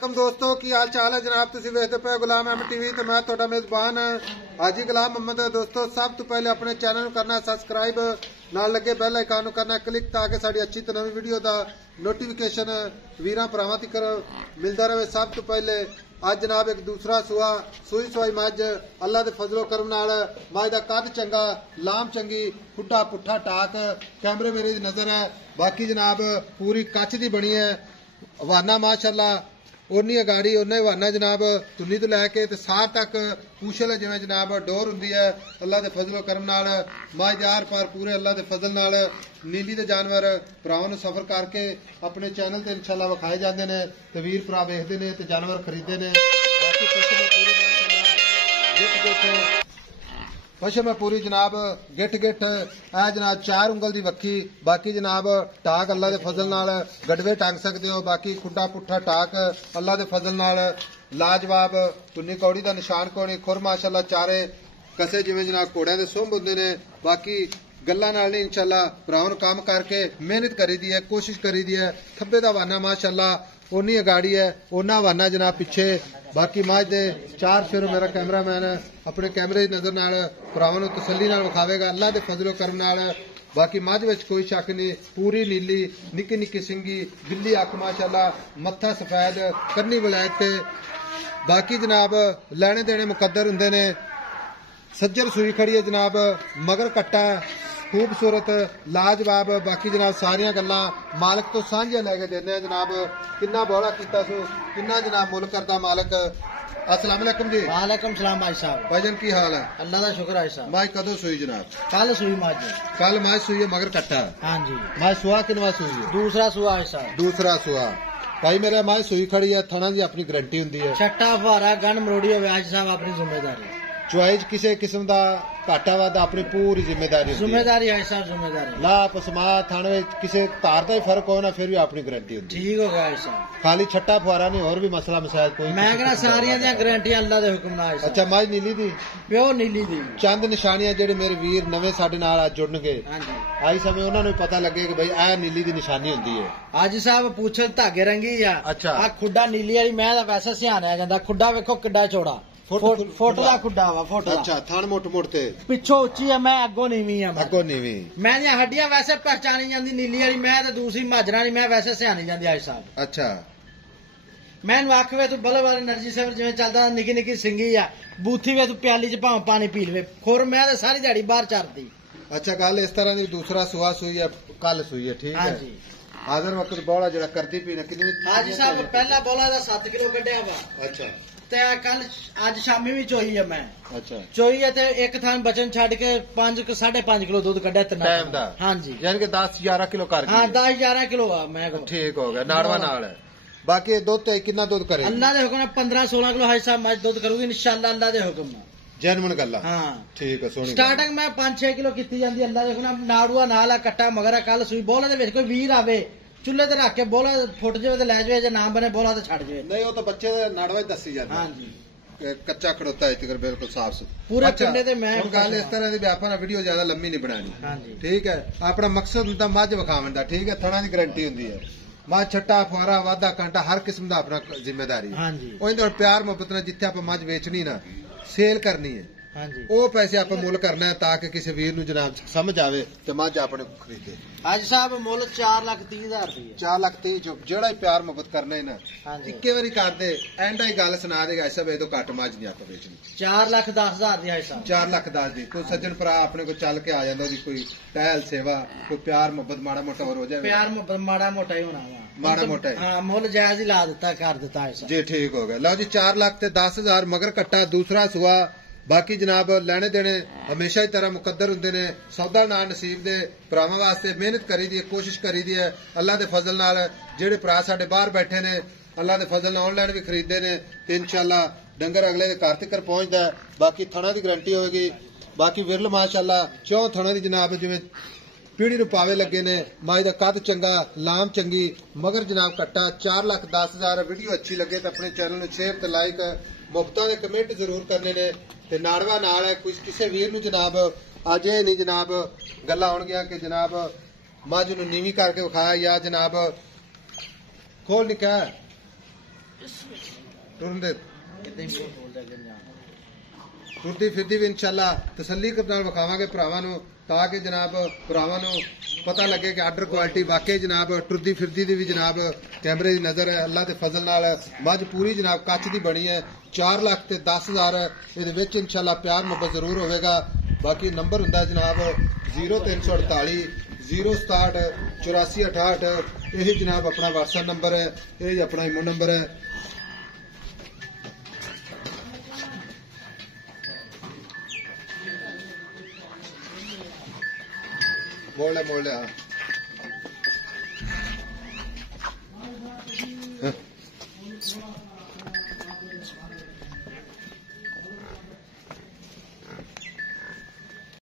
दोस्तों की हाल चाल है जनाब तुम वेखते पे गुलाम अहमद टीवी तो मैं थोड़ा मेजबान हाजी गुलाम अहमद। दोस्तों सब तो पहले अपने चैनल को करना सबसक्राइब नाल लगे बेल आइकन को करना क्लिक ताकि साड़ी अच्छी तो नवी वीडियो का नोटिफिकेशन वीरां भरावां तक मिलता रहे। सब तो पहले अज जनाब एक दूसरा सुआ सूई सुई मझ अल्लाह के फजलो करम नाल मझ का कद चंगा लाम चंगी खुड्डा पुट्ठा टाक कैमरे मेरे नजर है। बाकी जनाब पूरी कच की बनी है हवाना माशाअल्लाह उन्नी गाड़ी उन्ना हवाना जनाब तुन्नी तो लैके सार तक पूछल जिवें जनाब डोर हुंदी है अल्लाह के फजलो करम नाल मझ आर पार पूरे अल्लाह के फजल नाल नीली दे जानवर भरावां नूं सफर करके अपने चैनल ते इंशाअल्लाह विखाए जांदे ने ते वीर भरा वेखदे ने ते जानवर खरीदते ने। बाकी पशम है पूरी जनाब गिठ गिठ है जनाब 4 उंगल की वक्खी। बाकी जनाब टाक अल्लाह के फजल नाल गड़वे टंग सकते हो। बाकी खुड्डा पुट्ठा टाक अल्लाह के फजल नाल लाजवाब तुन्नी कौड़ी का निशान कोनी खुर माशाअल्लाह चारे कसे जिवें जनाब घोड़ियां दे सुंभ हुंदे ने। बाकी गल्लां नाल नहीं इंशाअल्लाह भरावां नूं काम करके मेहनत करी दी है कोशिश करी दी है। खब्बे दा वाना माशाअल्लाह उन्नी गाड़ी है उन्ना वाना जनाब पिछे। बाकी मझ दे 4 फेरो मेरा कैमरामैन अपने कैमरे की नजर नाल भरावां नूं तसल्ली नाल विखावेगा अल्लाह के फजलो करम नाल। बाकी मझ विच कोई शक नहीं पूरी नीली निक्की निक्की सिंगी बिल्ली अख माशाअल्लाह मत्था सफेद कन्नी वलैत ते। बाकी जनाब लैने देने मुकद्दर हुंदे ने। सज्जर सूई खड़ी है जनाब मगर कट्टा खूबसूरत लाजवाब। बाकी जनाब सारिया गल्लां मालक तो सांझियां लैके देने जनाब किन्ना बौला कीता सो किन्ना जनाब मुल करदा मालक। अस्सलाम वालेकुम जी। वालेकुम सलाम भाई साहब। भाईजान की हाल है? अल्लाह का शुक्र है साहब। माज कदों सुई जनाब? कल सुई माज। कल माज सुई है मगर कट्टा? हाँ जी। माज सुहा किनवा सुई है? दूसरा सुहा है साहब। दूसरा सुहा भाई मेरे माज सुई खड़ी है थना की अपनी गारंटी हुंदी है। छट्टा फुहारा गन मरोड़ी होवे आज साहब अपनी जिम्मेदारी। चुआइज किसी किस्म का घाटा वादा अपनी पूरी जिम्मेदारी है साहब जिम्मेदारी। ला पसमा थाने किसी तार का ही फर्क हो ना फिर भी अपनी गारंटी होती ठीक हो गया साहब। खाली छट्टा फुहारा नहीं और भी मसला मसायल कोई मैं कहना सारियां दी गारंटी अल्लाह दे हुक्म नाल। अच्छा माज नीली दी प्योर नीली दी चंद निशानियां जेडे मेरे वीर नवे साडे नाल आज जुड़नगे आई समय उन्हां नूं पता लगे कि भाई आ नीली दी निशानी हुंदी है। आज साहब पूछल धागे रंगी आ। अच्छा आ खुड्डा नीली वाली मैं दा वैसे सियाणा जांदा खुड्डा वेखो किड्डा चौड़ा फुट दा खुड्डा वा फुट दा। अच्छा थान मुट मुटते पिछो उच्ची है मैं अगो नीवी है अगो नीवी मैं दी हड्डियां वैसे पहचानी जांदी नीली वाली मैं ते दूसरी माजरा वाली मैं वैसे सियाणी जांदी आज साहब। अच्छा मैं आख वे तू बल्ले वाली एनर्जी सेवर जिवें चलदा निक्की निक्की सिंगी आ बूथी वे तू प्याली च भावें पानी पी लवे खुर मैं ते सारी दिहाड़ी बाहर चरदी। अच्छा गल इस तरह की दूसरा सुहा सुई है कल सुई है ठीक है जी। आदर वक्त बौला जरा करदी पीना कितनी? हाँ जी साहब पहला बौला दा 7 किलो कड्ढिया वा। अच्छा ते कल आज शामी भी चोई है मैं। अच्छा चोई है ते एक थान बचन छड़ के 5.5 किलो दूध कड्ढिया टाइम दा। हाँ जी यानी कि 10-11 किलो कर हाँ 10-11 किलो आ मैं ठीक हो गया नाड़वा नाल है। बाकी दुध ते कितना दुध करे? अल्लाह दे हुक्म 15-16 किलो हाई साहब मज दुध करूंगी इंशाअल्लाह अल्लाह दे हुक्म जैनवन गल्ला। हाँ ठीक है सोनी स्टार्टिंग मैं 5-6 किलो की जाती अल्लाह दे हुक्म नाड़ुआ नाल कट्टा मगर कल सुई बोला दे विच कोई वीर आवे चुल्ले ते रख के बोला फुट जावे ते लै जावे जे ना बने बोला ते छड़ जावे नहीं वो तो बच्चे नाड़वा दसी जाता। हाँ जी कच्चा खड़ोता है इधर बिल्कुल साफ सुथरा पूरे पिंडे ते मैं गल इस तरह दी व्यापार वीडियो ज्यादा लंबी नहीं बनानी। हाँ जी ठीक है अपना मकसद हुंदा मझ विखावन दा ठीक है थणा दी गारंटी हुंदी है मझ छट्टा फुहारा वाधा कांटा हर किस्म दा अपना जिम्मेदारी। हाँ जी ओंदे प्यार मोहब्बत नाल जिथे आप मझ वेचनी ना सेल करनी है हाँ जी वो पैसे आप मुल करना है ताकि किसी वीर नूं जनाब समझ आवे ते मझ अपने को खरीदे। आज साहब मुल 4,30,000 रुपये 4,30,000 जेड़ा ही प्यार मोहब्बत करना है ना इक्के वारी कर दे एंड ही गल सुना देगा ऐसा वे तो घट मझ नहीं आप बेचनी 4,10,000 दी 4,10,000 दी कोई सज्जन भरा अपने को चल के आ जाता कोई टहल सेवा कोई प्यार मोहब्बत माड़ा मोटा और हो जाए प्यार मोहब्बत माड़ा मोटा ही होना माड़ा मोटा हाँ मुल जायज ही ला दिता कर दिता है जी ठीक हो गया। लो जी 4,10,000 मगर कट्टा दूसरा सुहा। बाकी जनाब लैने देने हमेशा ही तरह मुकद्दर हुंदे ने सौदा ना नसीब दे भरावां वास्ते मेहनत करी दी है कोशिश करी दी है अल्लाह दे फजल नाल जेड़े भरा साडे बाहर बैठे ने अल्लाह दे फजल नाल ऑनलाइन भी खरीददे ने ते इंशाअल्लाह डंगर अगले दे घर तक पहुंचदा है। बाकी थणा दी गारंटी होगी। बाकी विरल माशाअल्लाह 4 थणा दी जनाब जिवें पीढ़ी नूं पावे लगे ने माई दा कद चंगा लाम चंगी मगर जनाब कट्टा 4,10,000। वीडियो अच्छी लगे तो अपने चैनल नूं शेयर ते लाइक मुफ्तां दे कमेंट जरूर करने ने ते नाड़वा नाल है कुछ किसी वीर नूं जनाब अज ये नहीं जनाब गल्लां आउणगीआं कि जनाब मझ नूं नीवी करके विखाया या जनाब खोल निकाया ਟੁਰਨ ਦੇ ਕਿਤੇ ਵੀ ਬੋਲਦਾ ਕਿ ਜਾਣ ਤੁਰਦੀ ਫਿਰਦੀ ਵੀ ਇਨਸ਼ਾਅੱਲਾ ਤਸੱਲੀ ਨਾਲ ਵਿਖਾਵਾਂਗੇ ਭਰਾਵਾਂ ਨੂੰ ਤਾਂ ਕਿ ਜਨਾਬ ਭਰਾਵਾਂ ਨੂੰ ਪਤਾ ਲੱਗੇ ਕਿ ਆਰਡਰ ਕੁਆਲਿਟੀ ਵਾਕਈ ਜਨਾਬ ਟੁਰਦੀ ਫਿਰਦੀ ਦੀ ਵੀ ਜਨਾਬ ਕੈਮਰੇ ਦੀ ਨਜ਼ਰ ਹੈ। ਅੱਲਾ ਦੇ ਫਜ਼ਲ ਨਾਲ ਮੱਝ ਪੂਰੀ ਜਨਾਬ ਕੱਚ ਦੀ ਬਣੀ ਹੈ। 4 ਲੱਖ ਤੇ 10,000 ਇਹਦੇ ਵਿੱਚ ਇਨਸ਼ਾਅੱਲਾ ਪਿਆਰ ਮੁਹੱਬਤ ਜ਼ਰੂਰ ਹੋਵੇਗਾ। ਬਾਕੀ ਨੰਬਰ ਹੁੰਦਾ ਜਨਾਬ 0348 067 8468 ਇਹ ਜਨਾਬ ਆਪਣਾ WhatsApp ਨੰਬਰ ਹੈ, ਇਹ ਆਪਣਾ ਇਮੋ ਨੰਬਰ ਹੈ। मोड़ ले